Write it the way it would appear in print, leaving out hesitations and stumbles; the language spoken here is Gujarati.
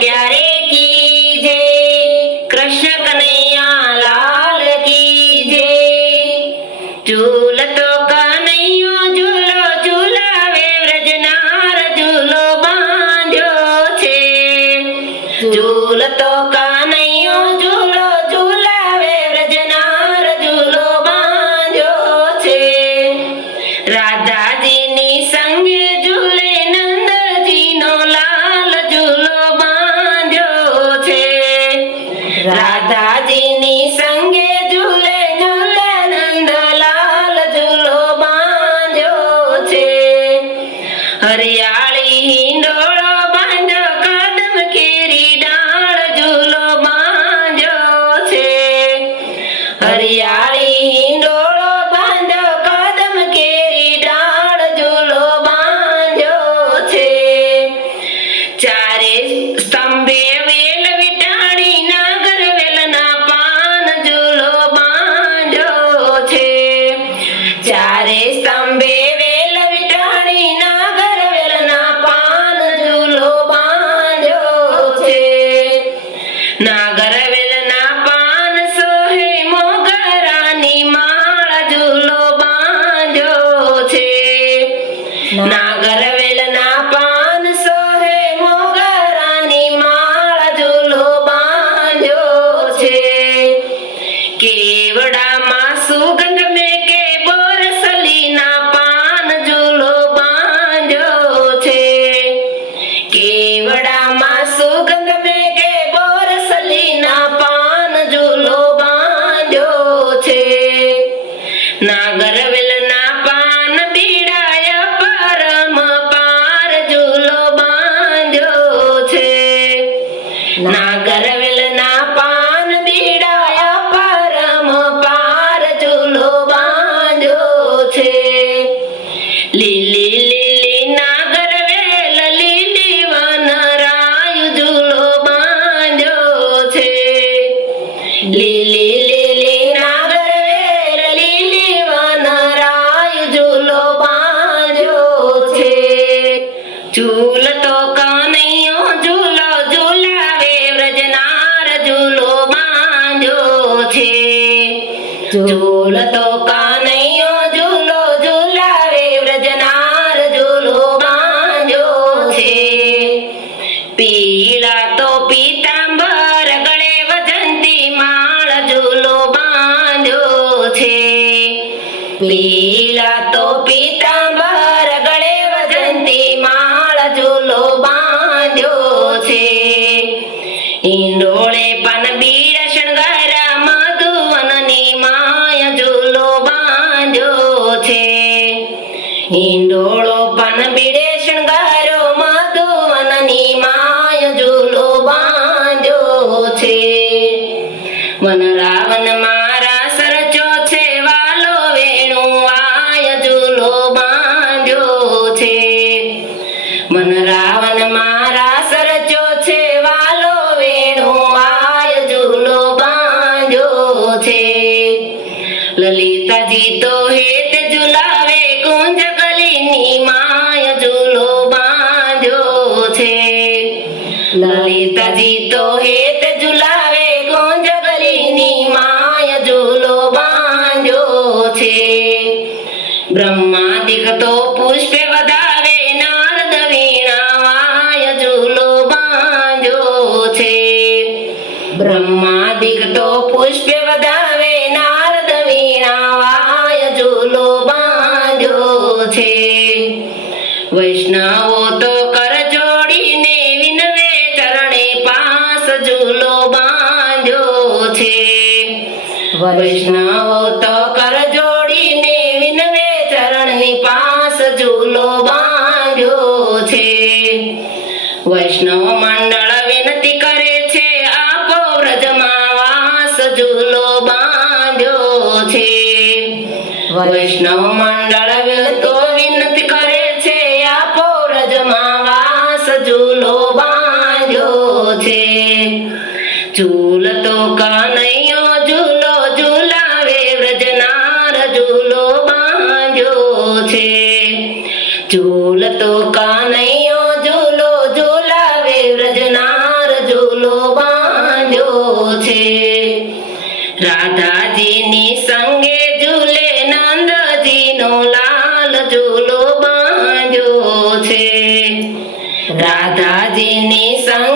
ત્યારે કી જય, કૃષ્ણ કનૈયા લાલ કી જય। ઝૂલતો કનૈયો ઝૂલો ઝૂલાવે, વ્રજનાર ઝૂલો બાંધ્યો છે। ઝૂલતો કનૈયો ઝૂલો ઝૂલાવે, વ્રજનાર ઝૂલો બાંધ્યો છે। રાધાજીની સંગે ઝૂલે નંદજીનો લાલ ઝૂલો બાંધ્યો છે। રાધાજીની સંગે ઝૂલે ઝૂલે નંદલાલ ઝૂલો બાંધ્યો છે। હરિયાળી હિંડોળો બાંધ્યો, કદમ કેરી ડાળ ઝૂલો બાંધ્યો છે। હરિયાળી હિંડોળો બાંધ્યો, કદમ કેરી ડાળ ઝૂલો બાંધ્યો છે। ચારે સ્તંભે વેલ વિટાણી, નાગર વેલના પાન ઝૂલો બાંધ્યો છે। ચારે સ્તંભે વેલ વિટાણી, નાગર વેલના પાન ઝૂલો બાંધ્યો છે। નાગર વેલના પાન સોહે, મોગરાની માળ ઝૂલો બાંધ્યો છે। નાગર વેલના પાન સોહે, મોગરાની માળ ઝૂલો બાંધ્યો છે। કેવડામાં સુગંધ મેકે, બોરસલીના પાન ઝૂલો બાંધ્યો છે। કેવડામાં સુગંધ મેકે, બોરસલીના પાન ઝૂલો બાંધ્યો છે। નાગર વેલના પાન બીડાયા, પરમ પાર ઝૂલો બાંધ્યો છે। નાગર વેલના પાન બીડાયા, પરમ પાર ઝૂલો બાંધ્યો છે। લીલી લીલી નાગર વેલ, લીલી વનરાય ઝૂલો બાંધ્યો છે। લીલી લીલી નાગર વેલ, લીલી વનરાય ઝૂલો બાંધ્યો છે। ઝૂલતો કનૈયો ઝૂલો ઝૂલાવે, વ્રજનાર ઝૂલો બાંધ્યો છે। ઝૂલતો કનૈયો ઝૂલો ઝૂલાવે, વ્રજનાર ઝૂલો બાંધ્યો છે। પીળા તો પીતાંબર, ગળે વજંતી માળ ઝૂલો બાંધ્યો છે। પીળા તો પીતાંબર, ગળે વજંતી માળ ઝૂલો બાંધ્યો છે। ઈંડોળે પાન બીડ શણગારા, મધુવનની માય ઝૂલો બાંધ્યો છે। ઈંડોળો પાન બીડે શણગારો, મધુવનની માય ઝૂલો બાંધ્યો છે। વનરાવન મારા સરચો છે, વાલો વેણુઆય ઝૂલો બાંધ્યો છે। વનરાવન મારા સરચો છે, વાલો વેણુઆય ઝૂલો બાંધ્યો છે। લલિતાજી તો હેત ઝુલાવે, કુંજ કલીની માય ઝૂલો બાંધ્યો છે। લલિતાજી તો હેત ઝુલાવે, કુંજ કલીની માય ઝૂલો બાંધ્યો છે। બ્રહ્માદિક તો પુષ્પે વધાવે, નારદ વીણાવાય ઝૂલો બાંધ્યો છે। બ્રહ્માદિક તો પુષ્પે વધાવે, નારદ વીણાવાય ઝૂલો બાંધ્યો છે। વૈષ્ણવો તો કર જોડીને, વિનવે ચરણે પાસ ઝૂલો બાંધ્યો છે। વૈષ્ણવો તો કર જોડીને, વિનવે ચરણની પાસ ઝૂલો બાંધ્યો છે। વૈષ્ણવ મંડળ વિનતી કરે છે, આપો વ્રજમાં વાસ ઝૂલો બાંધ્યો છે। વૈષ્ણવ મંડળ તો વિનતી કરે છે, આપો વ્રજમાં વાસ ઝૂલો બાંધ્યો છે। ઝૂલતો કનૈયો ઝૂલો ઝૂલાવે, વ્રજનાર ઝૂલો બાંધ્યો છે। ઝૂલતો કનૈયો ઝૂલો ઝૂલાવે, વ્રજનાર રાધાજીની સંગ